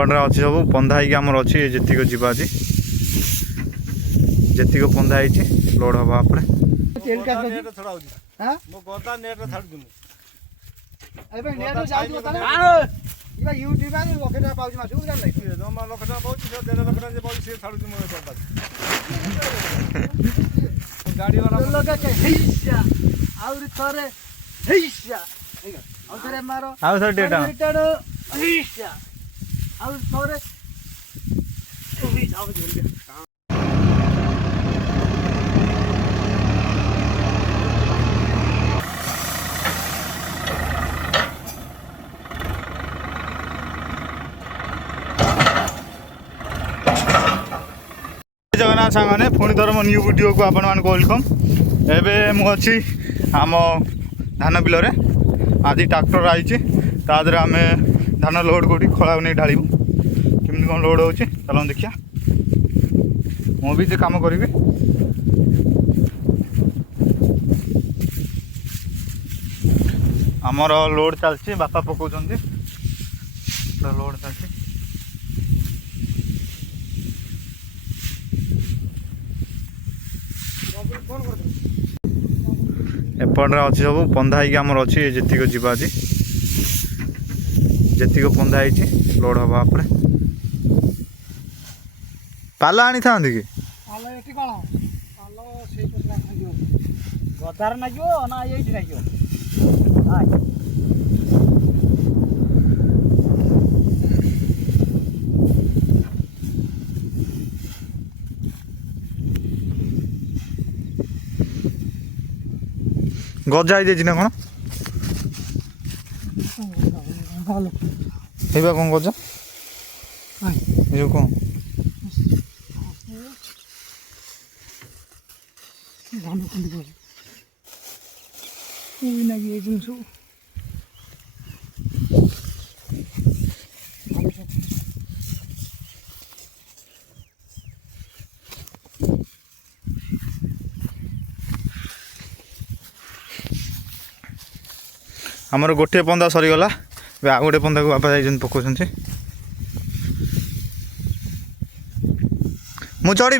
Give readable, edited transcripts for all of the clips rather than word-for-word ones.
एपटे अच्छी सब बंधा होमर अच्छी जीक जीवा आज जीक बंधा लोड हवा जगन्नाथ सांगने पुणी थर मो न्यू वीडियो को आपण मान वेलकम। एवं मुझे आम धान बिल आज ट्रैक्टर आई तादर आम धान लोड करी खला नहीं ढालू केमी कौन लोड हो चलो देखिया मुझे भी काम करी आमर लोड चलती बापा पकाउं लोड चलती एपटे अच्छी सब बंधा होमर अच्छी जीक जीवा आज जीक बंधा लोड हवा पाल आनी था कि गजा ही ना कौन कौन गजा ये कौन आमर गोटे पंदा सरीगला आ गोटे पंदा को बापा जाइए पकाउं मु चढ़ी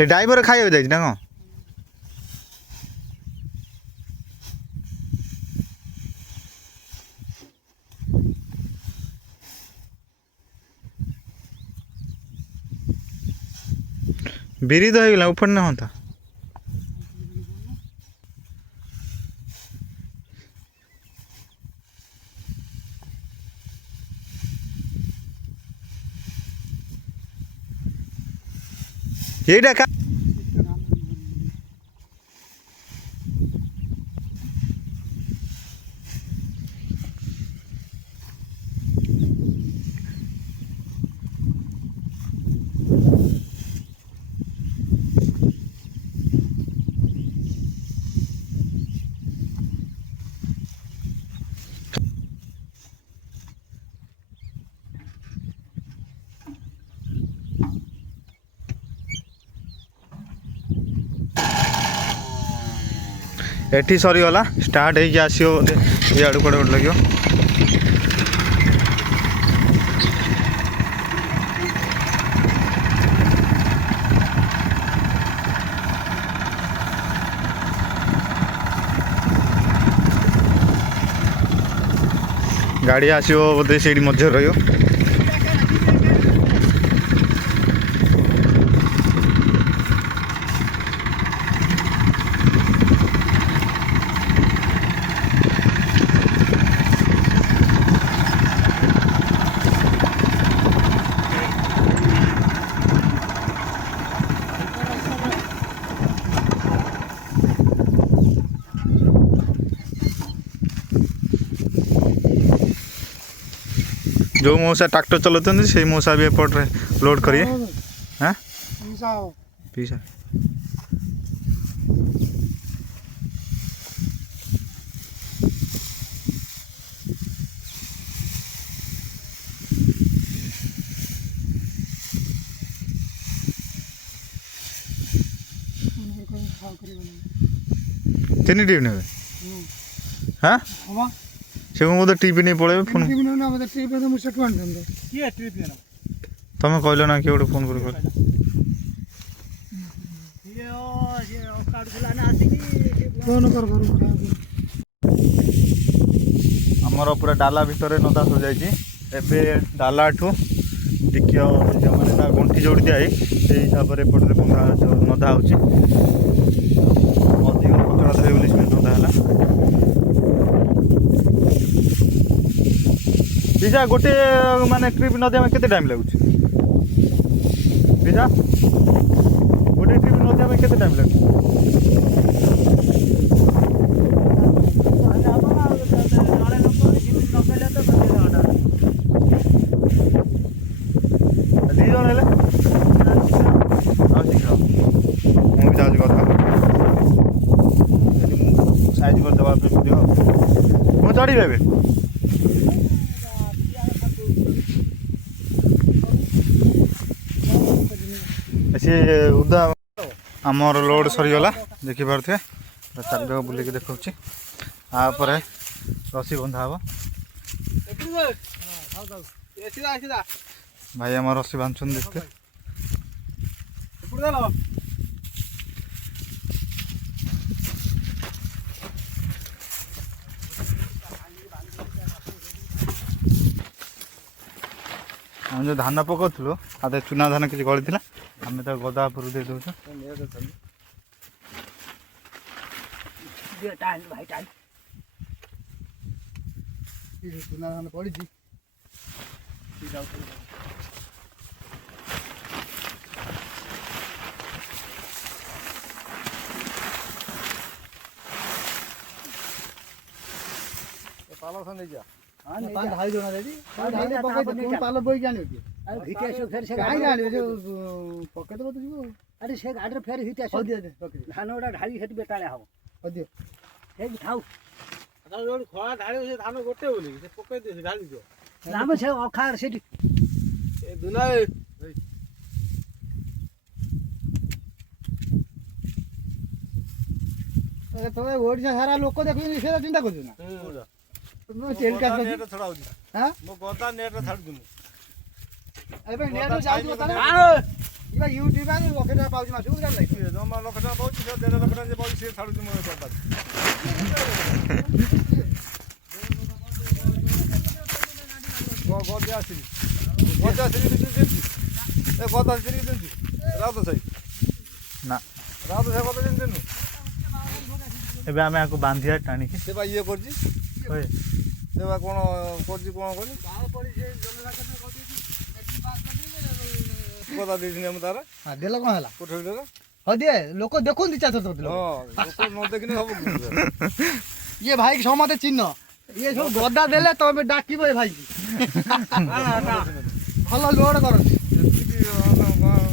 ए ड्राइवर खाइए जाइए ना कौन बिरी तो होगा ऊपर ना होता ये एठी सरीगला स्टार्ट हो आसो ये आड़ कड़े गोटे लगे गाड़ी आसो बोधे से मध्य रही जो मौसा ट्रैक्टर चलाते से मौसा भी एपटे लोड करिए हाँ पीसा तीन टीप ने हाँ से बोधे टीप नहीं पड़े फोन तुम कहल ना किए गोटे फोन कर आमर पूरा डाला भितर नदा सो जाए डाला ठू टिकियो मैंने गंठी जोड़ी दिए से हिसाब से एपटे बंधा नदा हो अधिक पतला धरे बोली नदा है विजा गोटे माने ट्रिप नदिया में केते टाइम लगुच विजा गोटे ट्रिप नदिया में केते टाइम लगुच चढ़ी देवे सी उदा आमर लोड सरीगला देखिपे चार बुलिक देखा आपर रसी बंधा हम भाई आम रसी बांधुन देखते हम जो धान पकाउलु आधे चुना धान किसी गली आम तो गदा पर दे दौ चुना धान पड़ी पालो सा नहीं जा ढाई जोना दे पाल बोई जानी पके तो अरे से गाड़ी फेर हित धान गोटा ढाली से बेटाड़ा हम खाऊ खड़ा ढाली धान गोटे बोली पके ढाली राम से अखार से दुना तुम्हें ओडिशा सारा लोक देख चिंता कर बांधिया टाणी ये कर कौन लोक देखो ये भाई समते चिन्ह ये सब गदा देले तब डाक भाई भल लोड कर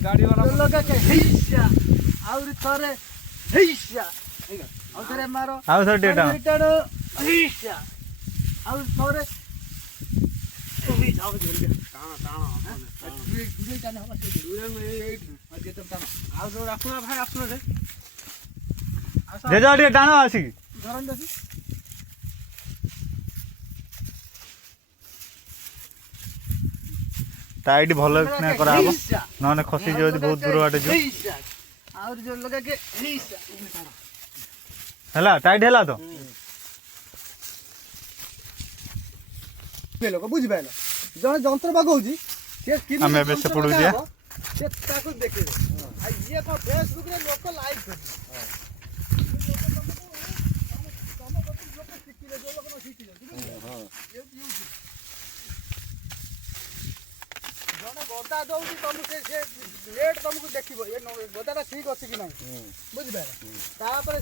गाड़ी मारो टाण आसिक टाइट भल ना खसी बहुत दूर बाटे है टाइट है तो बुझिपाल जन जंत्र पकाऊ फेसबुक लोक लाइक जन गदा दौर तुमको रेट तुमको देख गदाटा ठीक अच्छे कि ना बुझिपाल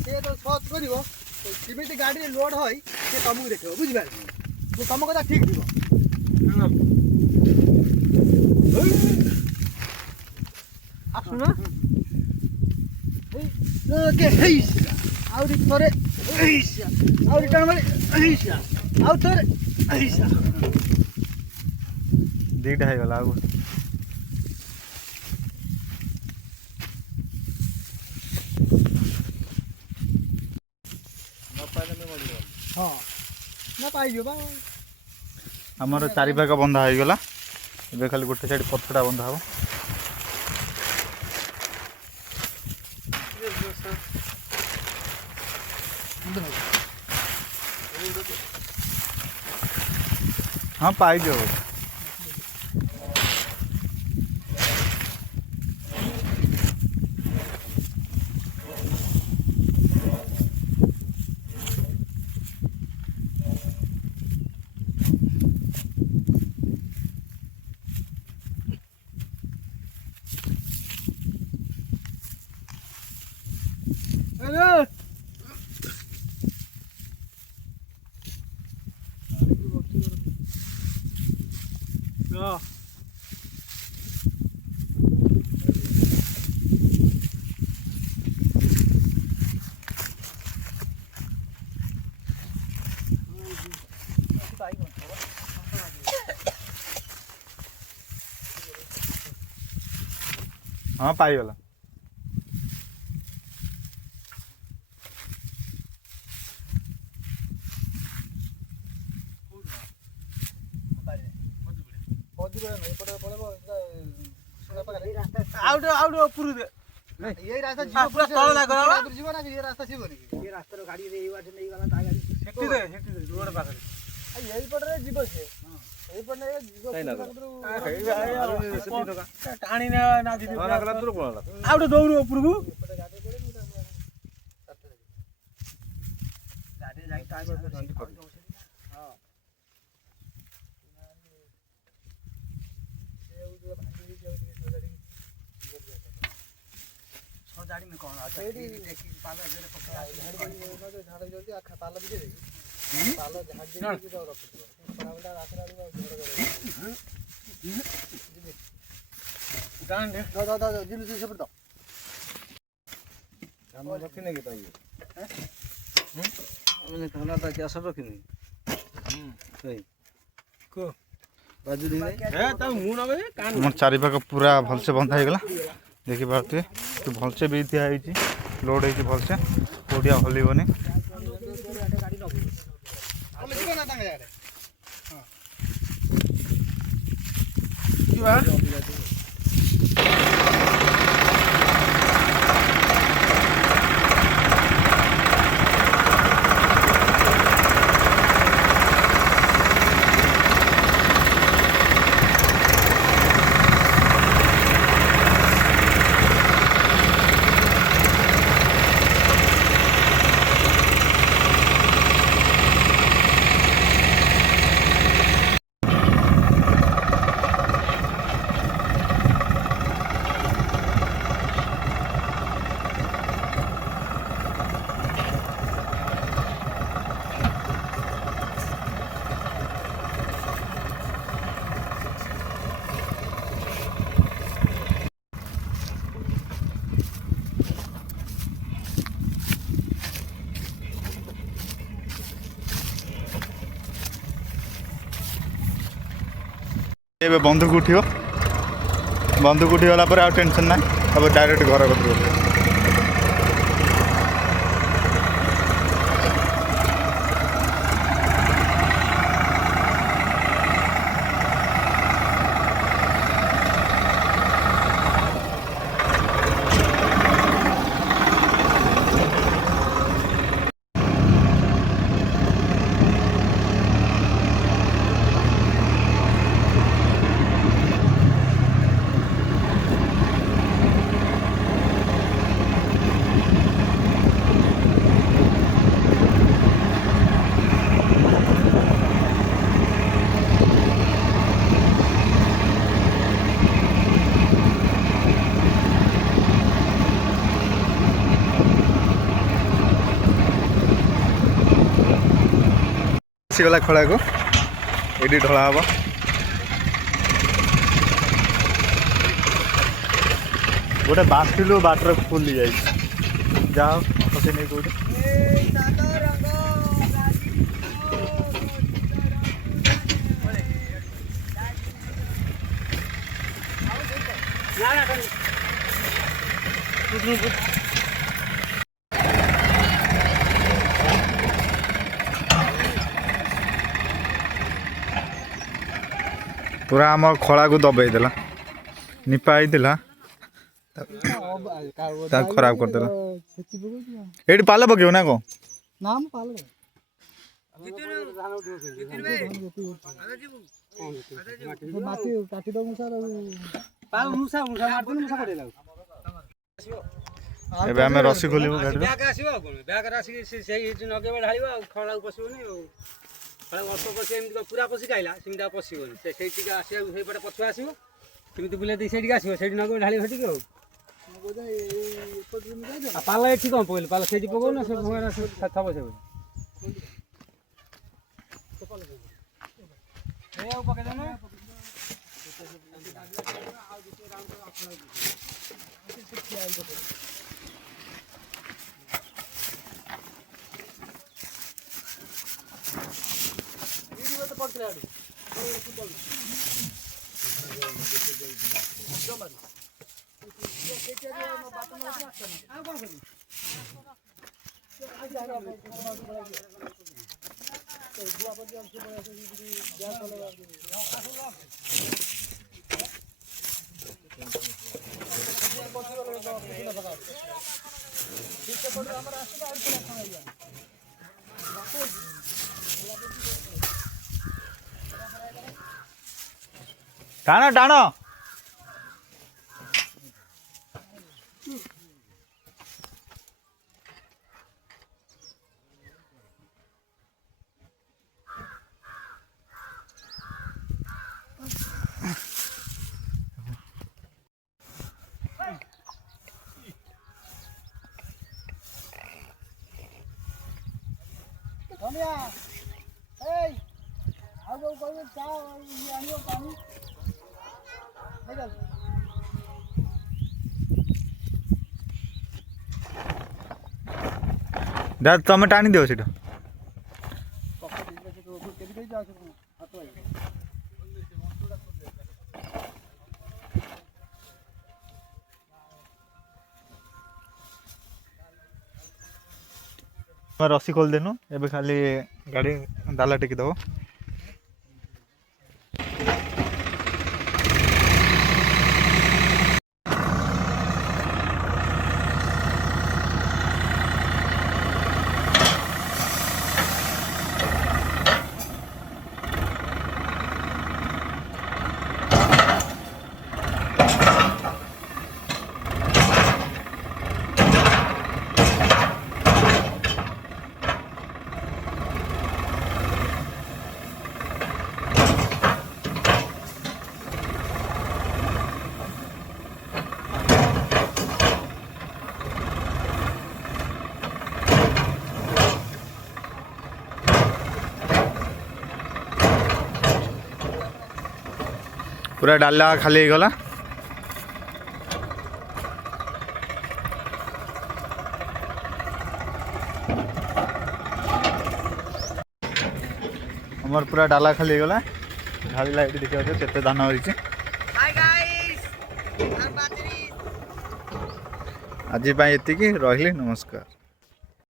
सी तो सर्च कर गाड़ी लोड है सी तुमको देख बुझिपाल तुम कथा ठीक थी दीटा है गला आमर चारि भाग बंधा हो गला ए खाली गोटे साइड पथटा बंधा हम हाँ पाई जाओ हाँ पाईगला दौड़ उपरकू रखी चारि भाग पूरा भलसे बंधा हो गला देखी पारे तो भलसे भी दिया लोड हो भलसे कोडिया हलबनी ए बंधुक उठियो बंधुक उठीगला आ टेंशन ना अब डायरेक्ट घर कतर गला खड़ा को ये ढला हम गोटे बाटिलु बाटर फुली जा फसे नहीं कौटे पूरा आम खला को दबाई देला निपा आईला खराब करदेला ये पाल पकेब ना कौन ଏବେ ଆମେ ରସି ଖୋଲିବୁ ଗାଡ଼ିର ବ୍ୟାଗ ଆସିବ ଆଉ କଣ ବ୍ୟାଗରେ ଆସିକି ସେଇ ନଗେଇବା ଢାଳିବ ଆଉ ଖଳାକୁ ପଶିବନି ଆଉ ଖଳା ଅଳ୍ପ ପଶି ଏମିତି ପୁରା ପଶି ଖାଇଲା ସେମିତି ଆଉ ପଶିବନି ସେଇଠିକି ଆସିବାକୁ ସେଇପଟେ ପଛୁଆ ଆସିବ ସେମିତି ବୁଲେଇ ଦେଇ ସେଇଠିକି ଆସିବ ସେଇଠି ନଗେଇବା ଢାଳିବ ସେଠିକି ଆଉ ପାଲ ଏଠି କଣ ପକେଇଲୁ ପାଲ ସେଇଠି ପକଉ ନା ସେ ଭଙ୍ଗା ଥବ ସେ ଆଉ ପକେଇଦେବ टाण टाण दादा तुम टाणी दियो सीटा रसी खोल देनु एबे खाली गाड़ी डाला टेकी दबो पूरा डाला खाली गला हमर पूरा डाला खाली गला ढाली लाइट देखियो केते धान होइছে हाय गाइस आज एतिकी रहिले नमस्कार।